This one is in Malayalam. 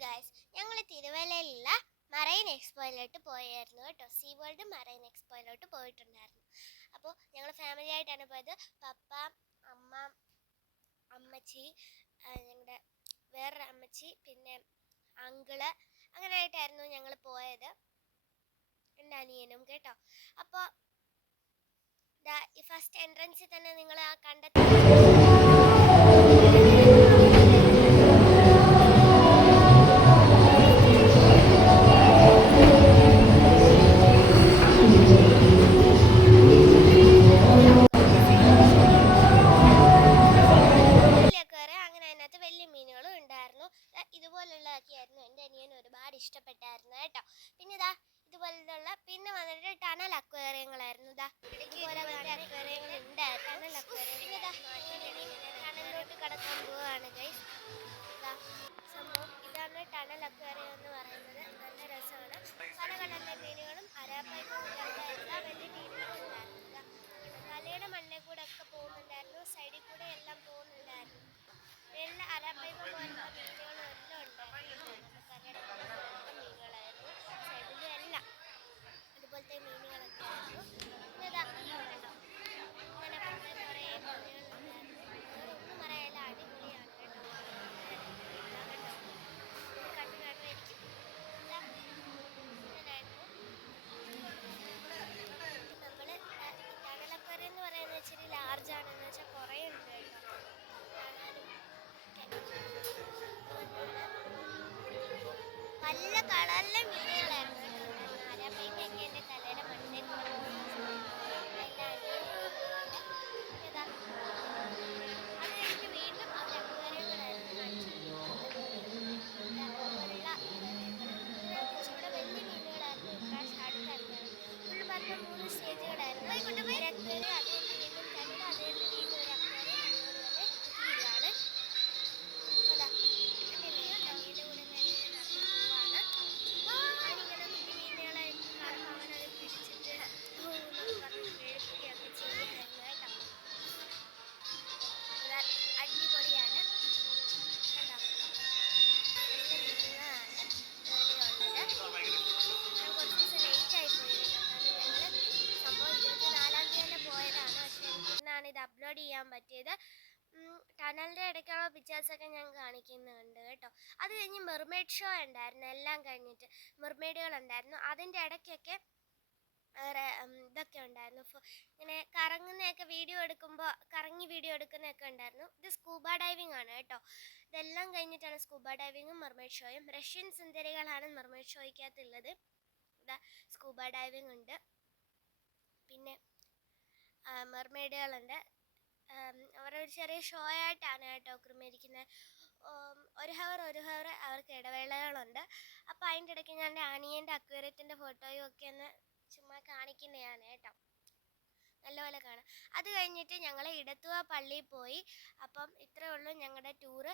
ഗൈസ്, ഞങ്ങൾ തിരുവല്ലയിലുള്ള മറൈൻ എക്സ്പോയിലോട്ട് പോയായിരുന്നു കേട്ടോ. സീ വേൾഡ് മറൈൻ എക്സ്പോയിലോട്ട് പോയിട്ടുണ്ടായിരുന്നു. അപ്പോൾ ഞങ്ങൾ ഫാമിലി ആയിട്ടാണ് പോയത്. പപ്പ, അമ്മ, അമ്മച്ചി, ഞങ്ങളുടെ വേറൊരു അമ്മച്ചി, പിന്നെ അങ്കിള്, അങ്ങനെ ആയിട്ടായിരുന്നു ഞങ്ങൾ പോയത്. എൻ്റെ അനിയനും കേട്ടോ. അപ്പോൾ ഈ ഫസ്റ്റ് എൻട്രൻസിൽ തന്നെ നിങ്ങൾ ആ കണ്ടെത്തി ഇതുപോലുള്ളതൊക്കെയായിരുന്നു എൻ്റെ അനിയന് ഒരുപാട് ഇഷ്ടപ്പെട്ടായിരുന്നു കേട്ടോ. പിന്നെ ഇതാ ഇതുപോലുള്ള പിന്നെ വന്നിട്ട് ടണൽ അക്വേറിയങ്ങളായിരുന്നു. ഇതാ ഇതുപോലെ അക്വേറിയങ്ങൾ ഉണ്ടായിരുന്നു. പിന്നെ ഇതാ ടണലിലോട്ട് കടക്കാൻ പോവുകയാണ് ഗൈസ്. ഇതാ സംഭവം ഇതാണ് ടണൽ അക്വേറിയം എന്ന് പറയുന്നത്. നല്ല രസമാണ്. പല കളറിലെ മീനുകളും അരാപ്പൈകളും എല്ലാ വലിയ മീനുകളും ഉണ്ടായിരുന്നു. തലയുടെ മണ്ണേ കൂടെ ഒക്കെ പോകുന്നുണ്ടായിരുന്നു, സൈഡിൽ കൂടെ എല്ലാം പോകുന്നുണ്ടായിരുന്നു. എല്ലാ അരാപ്പൈകൾ പോലുള്ള മീനുകളും എല്ലാം ഉണ്ടായിരുന്നു. മീനുകളായിരുന്നു സൈഡിലും എല്ലാം അതുപോലത്തെ മീനുകളൊക്കെ ആയിരുന്നു. പിന്നെ ഇതാ കണ്ടോ, ഇങ്ങനെ കുറേ മീനുകളുണ്ടായിരുന്നു. ഒന്നും പറയാനില്ല, അടിപൊളിയാണ് കേട്ടോ. കണ്ടോ, കണ്ടു കാണുമായിരിക്കും. ഇങ്ങനായിരുന്നു. നമ്മള് ടണലക്വേറിയം എന്ന് പറയുന്നത് ഇച്ചിരി ലാർജാണെന്ന് വെച്ചാൽ കുറേ ഉണ്ട് കേട്ടോ കാണാനും പല കളറിലെ മീനുകളായിരുന്നു കേട്ടോ. അരാപ്പയ്ക്കൊക്കെ എൻ്റെ തലയുടെ മണ്ടേ കൂടെ എല്ലാ അനിയൻ പോകുന്നുണ്ട്. ഏതാ അത് കഴിഞ്ഞ് വീണ്ടും അവർ അക്വേറിയങ്ങളായിരുന്നു കാണിച്ചുകൊണ്ടിരിക്കുന്നത്. ഇതുപോലുള്ള അക്വേറിയങ്ങൾ ഇച്ചിരി വലിയ മീനുകളായിരുന്നു ഇപ്രാവശ്യം അടുത്ത അക്വേറിയം. ഫുള്ള് പറഞ്ഞ 3 സ്റ്റേജുകളായിരുന്നു. ഒരു അക്വേറിയം, അത് കഴിഞ്ഞ് വീണ്ടും രണ്ട്, അത് കഴിഞ്ഞ് വീണ്ടും ഒരു അക്വേറിയം, അതുപോലെ തന്നെ തീരുവാണ്. അതാ കണ്ടില്ലേ, അനിയൻ്റെ കൂടെ ഞാനിങ്ങനെ നടന്നു പോവാണ്. അവനിങ്ങനെ കുഞ്ഞു മീനുകളെ കാണുമ്പോൾ അവനത് പിടിച്ചിട്ട് എന്നൊക്കെ പറഞ്ഞിട്ട് പേടിപ്പിക്കുകയൊക്കെ ചെയ്യുമായിരുന്നു കേട്ടോ. അടിപൊളിയാണ് കണ്ടോ. നല്ല മീനുകളാണ് ഇതിലുള്ളത്. ഞാൻ കുറച്ച് ദിവസം ലേറ്റ് ആയി പോയി കേട്ടോ. കാരണം ഞങ്ങൾ സംഭവം 24-ാം തീയതി തന്നെ പോയതാണ്. പക്ഷെ എനിക്ക് ഇന്നാണ് ഇത് അപ്ലോഡ് ചെയ്യാൻ പറ്റിയത്. ടണലിൻ്റെ ഇടയ്ക്കുള്ള പിക്ചേഴ്സൊക്കെ ഞാൻ കാണിക്കുന്നുണ്ട് കേട്ടോ. അത് കഴിഞ്ഞ് മെർമെയ്ഡ് ഷോ ഉണ്ടായിരുന്നു. എല്ലാം കഴിഞ്ഞിട്ട് മെർമെയ്ഡുകൾ ഉണ്ടായിരുന്നു. അതിൻ്റെ ഇടയ്ക്കൊക്കെ ഇതൊക്കെ ഉണ്ടായിരുന്നു. ഇങ്ങനെ കറങ്ങുന്നതൊക്കെ വീഡിയോ എടുക്കുമ്പോൾ കറങ്ങി വീഡിയോ എടുക്കുന്നതൊക്കെ ഉണ്ടായിരുന്നു. ഇത് സ്കൂബ ഡൈവിംഗ് ആണ് കേട്ടോ. ഇതെല്ലാം കഴിഞ്ഞിട്ടാണ് സ്കൂബ ഡൈവിങ്ങും മെർമെയ്ഡ് ഷോയും. റഷ്യൻ സുന്ദരികളാണ് മെർമെയ്ഡ് ഷോയ്ക്കകത്തുള്ളത്. ഇതാ സ്കൂബ ഡൈവിംഗ് ഉണ്ട്, പിന്നെ മെർമെയ്ഡുകളുണ്ട്. അവരൊരു ചെറിയ ഷോ ആയിട്ടാണ് കേട്ടോ ക്രമീകരിക്കുന്നത്. ഒരു ഹവർ അവർക്ക് ഇടവേളകളുണ്ട്. അപ്പോൾ അതിൻ്റെ ഇടയ്ക്ക് ഞാൻ എൻ്റെ അനിയൻ്റെ അക്വേറിയത്തിൻ്റെ ഫോട്ടോയും ഒക്കെ ഒന്ന് ചുമ്മാ കാണിക്കുന്നതാണ് കേട്ടോ. നല്ലപോലെ കാണാം. അത് കഴിഞ്ഞിട്ട് ഞങ്ങൾ ഇടത്തുവ പള്ളിയിൽ പോയി. അപ്പം ഇത്രയേ ഉള്ളൂ ഞങ്ങളുടെ ടൂറ്.